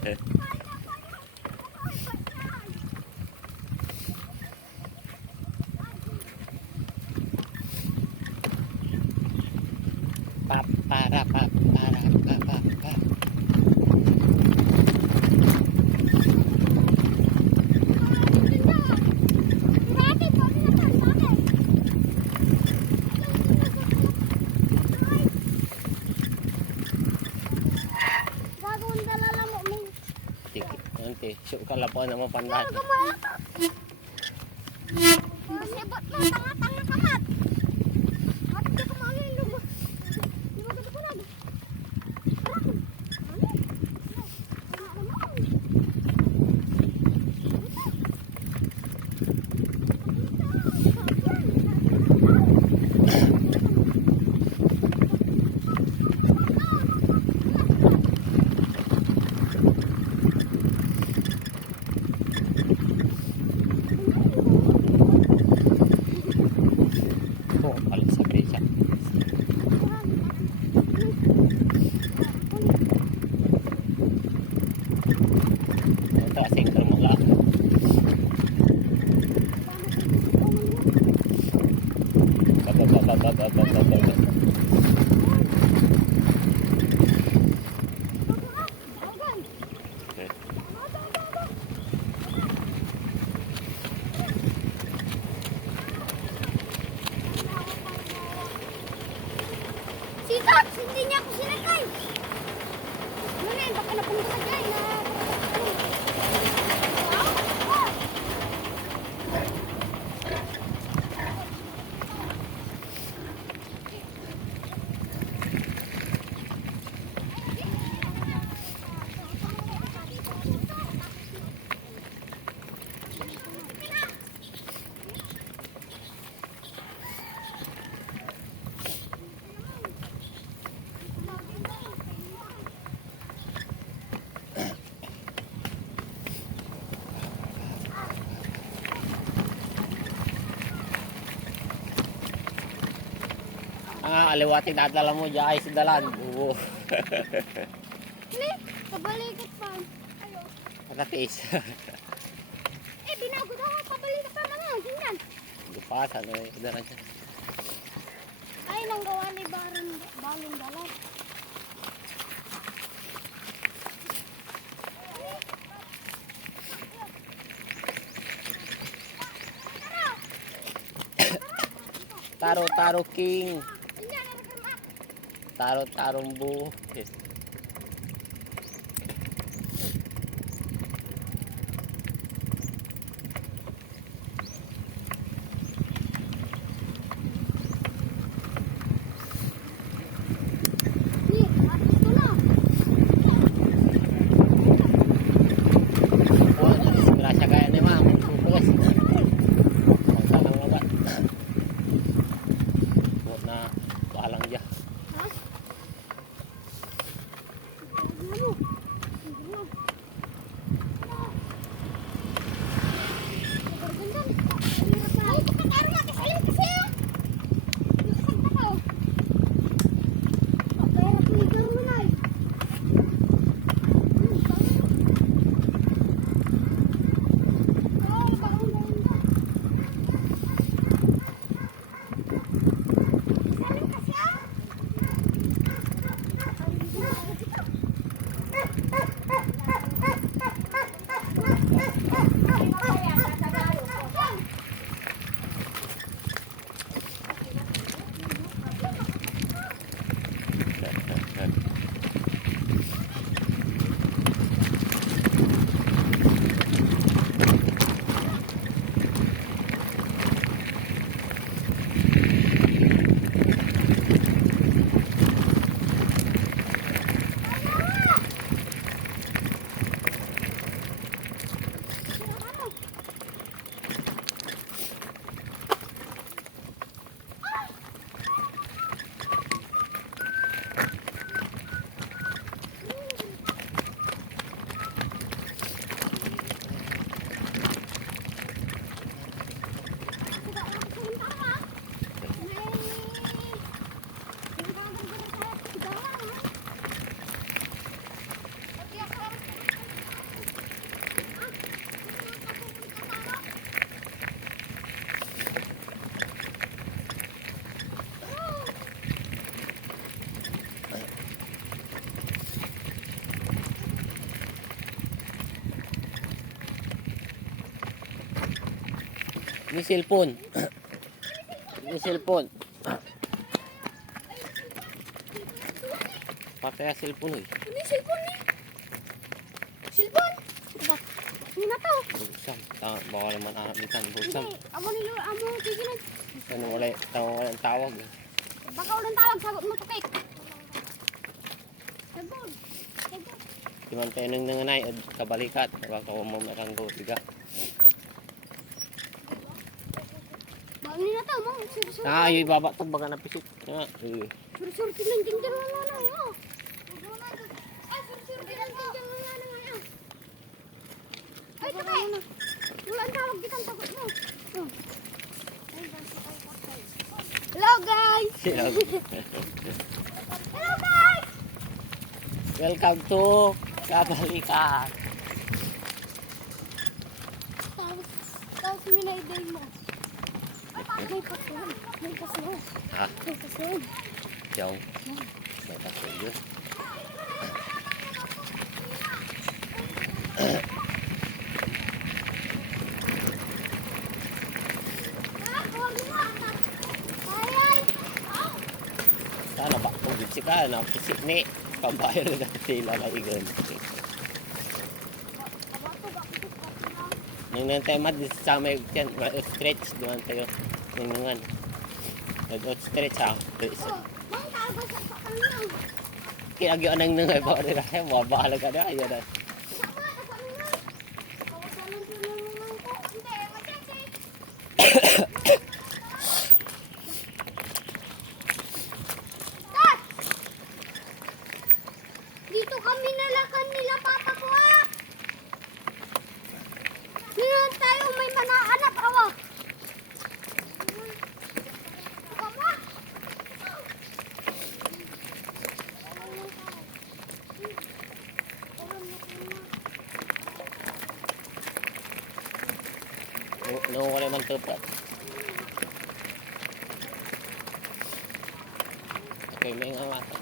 Para. Nanti, suka lapo na mo pandan. Masibot mo, tanga-tanga kamat. At di ko maulin mo. Di mo ganda po lang. Sikat! Hindi niya ako sinakay! Ano na yun? Baka napunta ka dyan na... Aliwating dadala mo dyan ay sa dalan. Oo. Hali! Kabalikat pa. Ayo. Patatis. Binago daw ako. Kabalikat pa mga. Ganyan. Lupasan na yung dalan siya. Ay, nang gawa ni balong dalan. Taro king. Tarong bu. Ni cellphone. Ni cellphone. Patay ang cellphone eh. Ano yung cellphone ni? Cellphone? Diba? Ano na to? Bugsam. Baka naman ahamitan. Bugsam. Hindi. Amo tigilan. Ano wala tawag eh. Baka ulang tawag. Sagot mo to cake. Cellphone. Cellphone. Di man tayo nang nanganay at kabalikat. Baka ko mamakanggo. Tiga. Bang ni na to. Mang sur-sur. Ay, baba to. Baka napisik. Sur-sur. Tinang-tinang na nanay. Oh. Ay, sur-sur. Tinang-tinang na nanay. Ay, ito kay. Ulang tawag. Ditang tagot mo. Oh. Hello guys! Hello guys! Welcome to kabalikat. Tapos minayday mo. May pasun. May pasun. Ha? May pasun. Yung. May kaso yun. Sana ba kung gitsi ka na pisik ni pambayar na sila maigan. Nang nantay mat sa may tiyan stretch doon tayo nang stretch ha. Mang tago sa kanang. Kaya agyo nang nang ay ba nila ay mabahala ka na ayan na. Sama sa kanang. Kawasalan ko naman ko. Hindi, machete. Dito kami nalakan nila papa ko ah. Ngayon tayo may manaanap awa. Papa. No wala man tepat. Okay, may nga mata.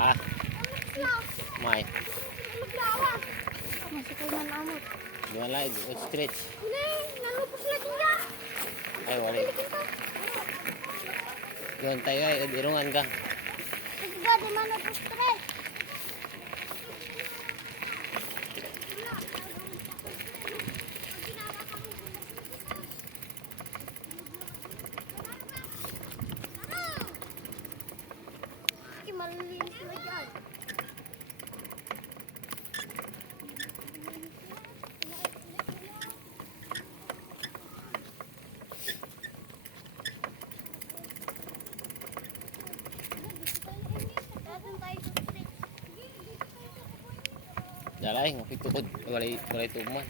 Ah, may. Maglawan. Masukay na namot. Doon lang, stretch. Hindi, nalupos na niya. Ay, wala. Doon tayo ay, irungan ka. Sige, di man na stress. Malinis na dyan. Dalay, mapitukod. Walay tuman.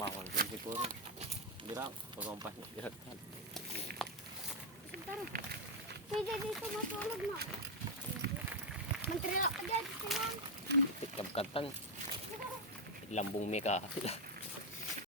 Bawal din siguro. Dirang, pagkampas niya. Dirang. Pwede dito matulog na. Mantrila ka dyan. Kapkatan. Lambung meka.